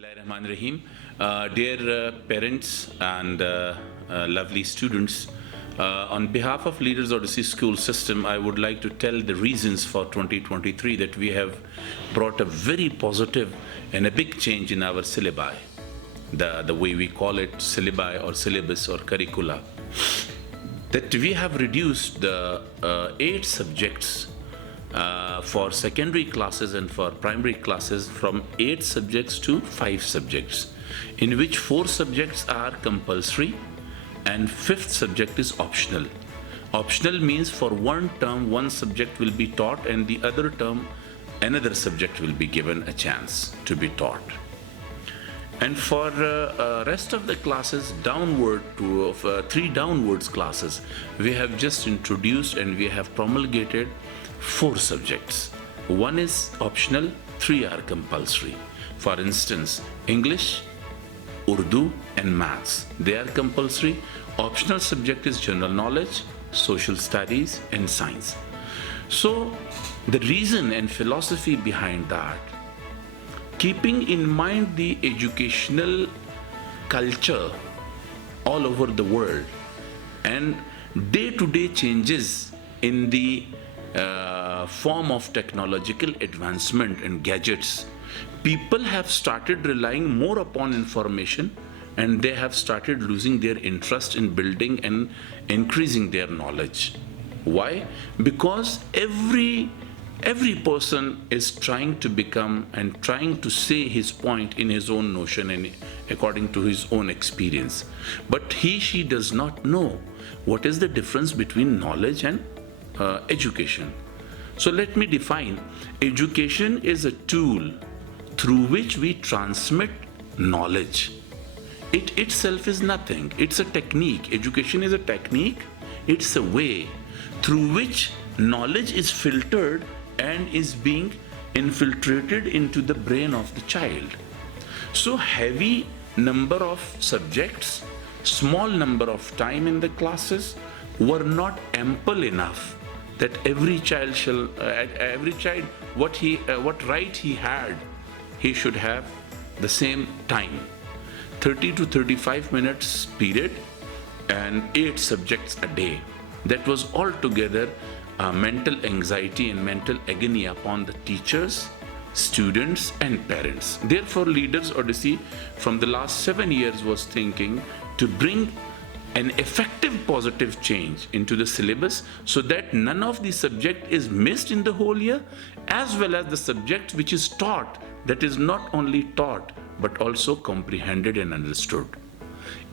Bismillahirrahmanirrahim. Dear parents and lovely students, on behalf of Leaders Odyssey School System, I would like to tell the reasons for 2023 that we have brought a very positive and a big change in our syllabi, the way we call it syllabi or syllabus or curricula. That we have reduced the 8 subjects for secondary classes and for primary classes from 8 subjects to 5 subjects, in which 4 subjects are compulsory and 5th subject is optional. Optional means for one term one subject will be taught and the other term another subject will be given a chance to be taught. And for rest of the classes downward to 3 downwards classes, we have just introduced and we have promulgated 4 subjects. 1 is optional, 3 are compulsory. For instance, English, Urdu and maths, they are compulsory. Optional subject is general knowledge, social studies and science. So the reason and philosophy behind that, keeping in mind the educational culture all over the world and day-to-day changes in the form of technological advancement and gadgets, people have started relying more upon information and they have started losing their interest in building and increasing their knowledge. Why? Because every person is trying to become and trying to say his point in his own notion and according to his own experience. But she does not know what is the difference between knowledge and education. So let me define. Education is a tool through which we transmit knowledge. It itself is nothing. It's a technique. Education is a technique. It's a way through which knowledge is filtered and is being infiltrated into the brain of the child. So heavy number of subjects, small number of time in the classes were not ample enough that every child what right he had, he should have the same time, 30 to 35 minutes period and 8 subjects a day. That was altogether mental anxiety and mental agony upon the teachers, students and parents. Therefore, Leaders Odyssey from the last 7 years was thinking to bring an effective positive change into the syllabus so that none of the subject is missed in the whole year, as well as the subject which is taught, that is not only taught but also comprehended and understood.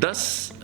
10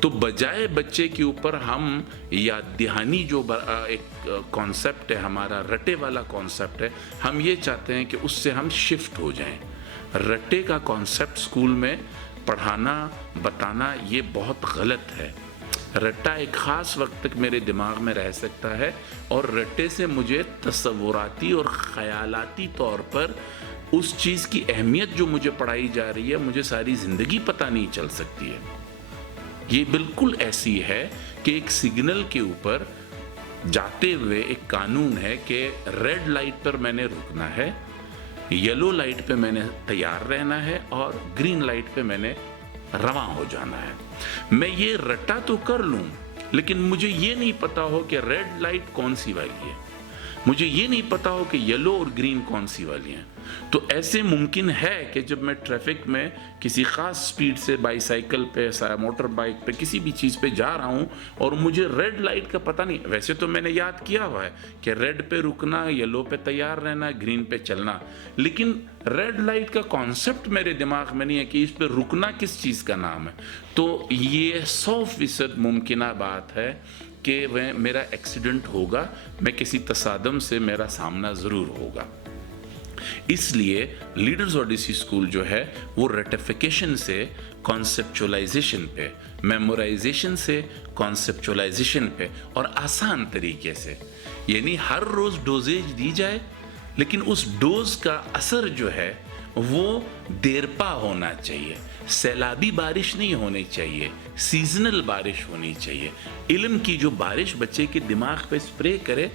تو بجائے بچے کے اوپر ہم یاد دہانی جو ایک کانسیپٹ ہے ہمارا، رٹے والا کانسیپٹ ہے، ہم یہ چاہتے ہیں کہ اس سے ہم شفٹ ہو جائیں۔ رٹے کا کانسیپٹ اسکول میں پڑھانا بتانا یہ بہت غلط ہے۔ رٹا ایک خاص وقت تک میرے دماغ میں رہ سکتا ہے، اور رٹے سے مجھے تصوراتی اور خیالاتی طور پر اس چیز کی اہمیت جو مجھے پڑھائی جا رہی ہے مجھے ساری زندگی پتہ نہیں چل سکتی ہے۔ یہ بالکل ایسی ہے کہ ایک سگنل کے اوپر جاتے ہوئے ایک قانون ہے کہ ریڈ لائٹ پر میں نے رکنا ہے، یلو لائٹ پہ میں نے تیار رہنا ہے، اور گرین لائٹ پہ میں نے رواں ہو جانا ہے۔ میں یہ رٹا تو کر لوں، لیکن مجھے یہ نہیں پتا ہو کہ ریڈ لائٹ کون سی والی ہے، مجھے یہ نہیں پتا ہو کہ یلو اور گرین کون سی والی ہیں۔ تو ایسے ممکن ہے کہ جب میں ٹریفک میں کسی خاص سپیڈ سے بائی سائیکل پہ، موٹر بائک پہ، کسی بھی چیز پہ جا رہا ہوں اور مجھے ریڈ لائٹ کا پتہ نہیں، ویسے تو میں نے یاد کیا ہوا ہے کہ ریڈ پہ رکنا، یلو پہ تیار رہنا، گرین پہ چلنا، لیکن ریڈ لائٹ کا کانسیپٹ میرے دماغ میں نہیں ہے کہ اس پہ رکنا کس چیز کا نام ہے۔ تو یہ 100% ممکنہ بات ہے کہ میرا ایکسیڈنٹ ہوگا، میں کسی تصادم سے میرا سامنا ضرور ہوگا۔ اس لیے لیڈرز اوڈیسی اسکول جو ہے وہ ریٹیفیکیشن سے کانسیپچولائزیشن پہ، میمورائزیشن سے کانسیپچولائزیشن پہ، اور آسان طریقے سے، یعنی ہر روز ڈوزیج دی جائے، لیکن اس ڈوز کا اثر جو ہے وہ دیر پا ہونا چاہیے، سیلابی بارش نہیں ہونی چاہیے، سیزنل بارش ہونی چاہیے۔ علم کی جو بارش بچے کے دماغ پہ سپرے کرے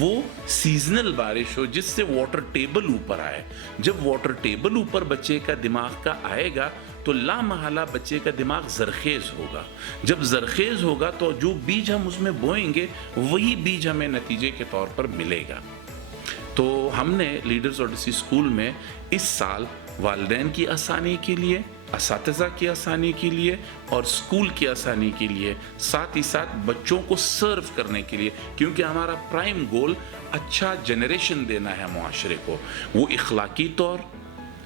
وہ سیزنل بارش ہو، جس سے واٹر ٹیبل اوپر آئے۔ جب واٹر ٹیبل اوپر بچے کا دماغ کا آئے گا تو لا محالہ بچے کا دماغ زرخیز ہوگا۔ جب زرخیز ہوگا تو جو بیج ہم اس میں بوئیں گے وہی بیج ہمیں نتیجے کے طور پر ملے گا۔ تو ہم نے لیڈرز اوڈیسی اسکول میں اس سال والدین کی آسانی کے لیے، اساتذہ کی آسانی کے لیے اور اسکول کی آسانی کے لیے، ساتھ ہی ساتھ بچوں کو سرو کرنے کے لیے، کیونکہ ہمارا پرائم گول اچھا جنریشن دینا ہے معاشرے کو، وہ اخلاقی طور،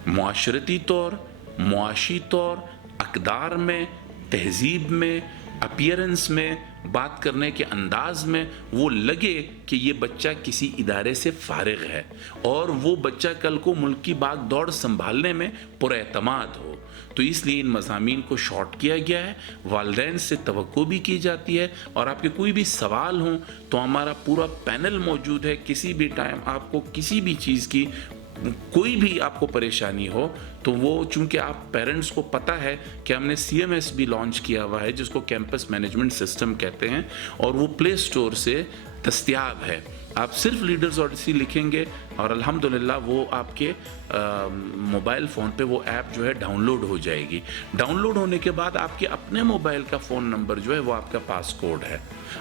معاشرتی طور، معاشی طور، اقدار میں، تہذیب میں، اپیرنس میں، بات کرنے کے انداز میں وہ لگے کہ یہ بچہ کسی ادارے سے فارغ ہے، اور وہ بچہ کل کو ملک کی باغ دوڑ سنبھالنے میں پر اعتماد ہو۔ تو اس لیے ان مضامین کو شارٹ کیا گیا ہے، والدین سے توقع بھی کی جاتی ہے، اور آپ کے کوئی بھی سوال ہوں تو ہمارا پورا پینل موجود ہے، کسی بھی ٹائم آپ کو کسی بھی چیز کی کوئی بھی آپ کو پریشانی ہو تو وہ، چونکہ آپ پیرنٹس کو پتہ ہے کہ ہم نے CMS بھی لانچ کیا ہوا ہے جس کو کیمپس مینجمنٹ سسٹم کہتے ہیں، اور وہ پلے اسٹور سے دستیاب ہے۔ آپ صرف لیڈرز اوڈیسی لکھیں گے اور الحمدللہ وہ آپ کے موبائل فون پہ وہ ایپ جو ہے ڈاؤن لوڈ ہو جائے گی۔ ڈاؤن لوڈ ہونے کے بعد آپ کے اپنے موبائل کا فون نمبر جو ہے وہ آپ کا پاس کوڈ ہے،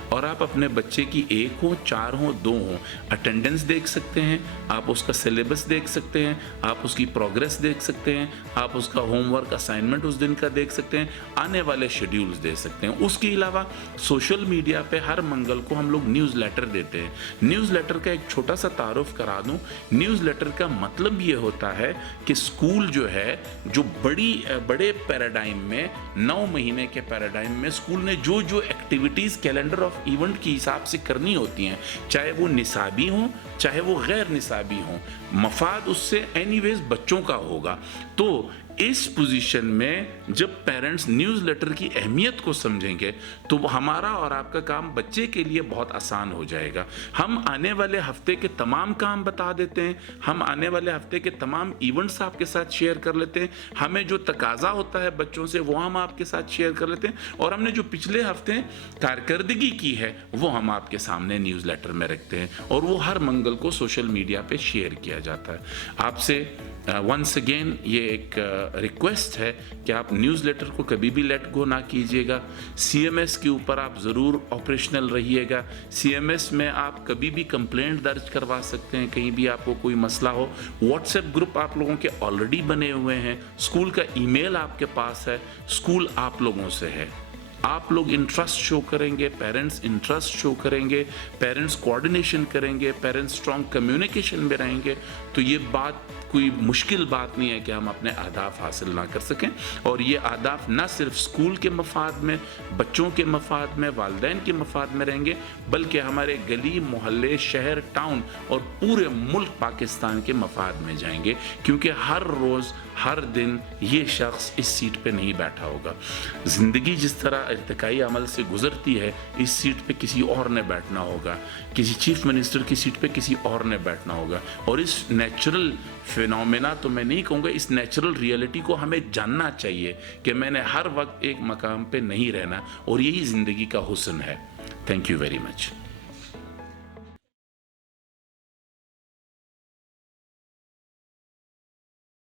اور آپ اپنے بچے کی 1 ہو، 4 ہو، 2 ہوں اٹینڈنس دیکھ سکتے ہیں، آپ اس کا سلیبس دیکھ سکتے ہیں، آپ اس کی پروگریس دیکھ سکتے ہیں، آپ اس کا ہوم ورک اسائنمنٹ اس دن کا دیکھ سکتے ہیں، آنے والے شیڈیولز دیکھ سکتے ہیں۔ اس کے علاوہ سوشل میڈیا پہ ہر منگل کو ہم لوگ نیوز لیٹر دیتے ہیں۔ نیوز لیٹر کا ایک چھوٹا سا تعارف کرا دوں، نیوز لیٹر کا مطلب یہ ہوتا ہے کہ اسکول جو ہے، جو بڑے پیراڈائم میں 9 مہینے کے پیراڈائم میں اسکول نے جو ایکٹیویٹیز کیلنڈر آف ایونٹ کی حساب سے کرنی ہوتی ہیں، چاہے وہ نصابی ہوں چاہے وہ غیر نصابی ہوں، مفاد اس سے اینی ویز بچوں کا ہوگا۔ تو اس پوزیشن میں جب پیرنٹس نیوز لیٹر کی اہمیت کو سمجھیں گے تو ہمارا اور آپ کا کام بچے کے لیے بہت آسان ہو جائے گا۔ ہم آنے والے ہفتے کے تمام کام بتا دیتے ہیں، ہم آنے والے ہفتے کے تمام ایونٹس آپ کے ساتھ شیئر کر لیتے ہیں، ہمیں جو تقاضا ہوتا ہے بچوں سے وہ ہم آپ کے ساتھ شیئر کر لیتے ہیں، اور ہم نے جو پچھلے ہفتے کارکردگی کی ہے وہ ہم آپ کے سامنے نیوز لیٹر میں رکھتے ہیں، اور وہ ہر منگل کو سوشل میڈیا پہ شیئر کیا جاتا ہے۔ آپ سے ونس اگین یہ ایک ریکویسٹ ہے کہ آپ نیوز لیٹر کو کبھی بھی لیٹ گو نہ کیجیے گا۔ CMS کے اوپر آپ ضرور آپریشنل رہیے گا۔ CMS میں آپ کبھی بھی کمپلینٹ درج کروا سکتے ہیں، کہیں بھی آپ کو کوئی مسئلہ ہو۔ واٹس ایپ گروپ آپ لوگوں کے آلریڈی بنے ہوئے ہیں، اسکول کا ای میل آپ کے پاس ہے، اسکول آپ لوگوں سے ہے، آپ لوگ انٹرسٹ شو کریں گے, پیرنٹس انٹرسٹ شو کریں گے, پیرنٹس کوآرڈینیشن کریں گے, پیرنٹس اسٹرانگ کمیونیکیشن میں رہیں گے, تو یہ بات کوئی مشکل بات نہیں ہے کہ ہم اپنے اہداف حاصل نہ کر سکیں. اور یہ اہداف نہ صرف اسکول کے مفاد میں, بچوں کے مفاد میں, والدین کے مفاد میں رہیں گے, بلکہ ہمارے گلی محلے, شہر, ٹاؤن اور پورے ملک پاکستان کے مفاد میں جائیں گے, کیونکہ ہر روز ہر دن یہ شخص اس سیٹ پہ نہیں بیٹھا ہوگا. زندگی جس طرح ارتقائی عمل سے گزرتی ہے, اس سیٹ پہ کسی اور نے بیٹھنا ہوگا, کسی چیف منسٹر کی سیٹ پہ کسی اور نے بیٹھنا ہوگا. اور اس نیچرل فینومینا تو میں نہیں کہوں گا, اس نیچرل ریئلٹی کو ہمیں جاننا چاہیے کہ میں نے ہر وقت ایک مقام پہ نہیں رہنا, اور یہی زندگی کا حسن ہے. Thank you very much.